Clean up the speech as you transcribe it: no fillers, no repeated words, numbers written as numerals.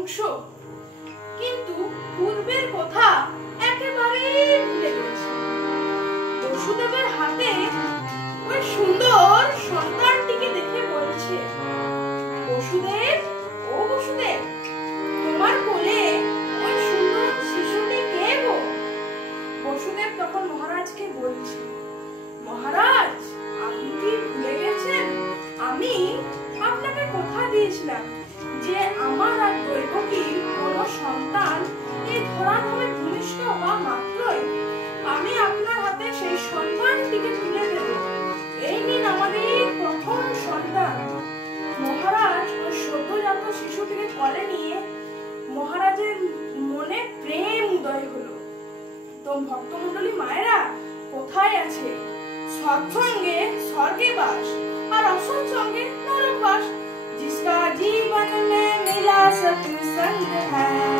বংশ, কিন্তু পূর্বের কথা একেবারেই ভুলে গেছে। বসুদেবের হাতে ওই সুন্দর সন্তানটিকে দেখে বলছে, বসুদেব, ও বসুদেব, তোমার কোলে ওই সুন্দর শিশুটি কে গো? বসুদেব তখন মহারাজকে বলছে, মহারাজ, আপনি কি ভুলে গেছেন? আমি আপনাকে কথা দিয়েছিলাম যে আমার আর দৈবকীর কোনো সন্তান এই ধরাধামে ভূমিষ্ঠ হওয়া মাত্রই আমি আপনার হাতে সেই সন্তানটিকে তুলে দেব। এই নিন আমাদের প্রথম সন্তান। মহারাজ ওই সদ্যজাত শিশুটিকে কোলে নিয়ে মহারাজের মনে প্রেম উদয় হলো। তো ভক্তমণ্ডলী মায়েরা, কোথায় আছে সৎসঙ্গে স্বর্গে বাস আর অসৎসঙ্গে নরক বাস। जिसका जीवन में मिला सत्संग है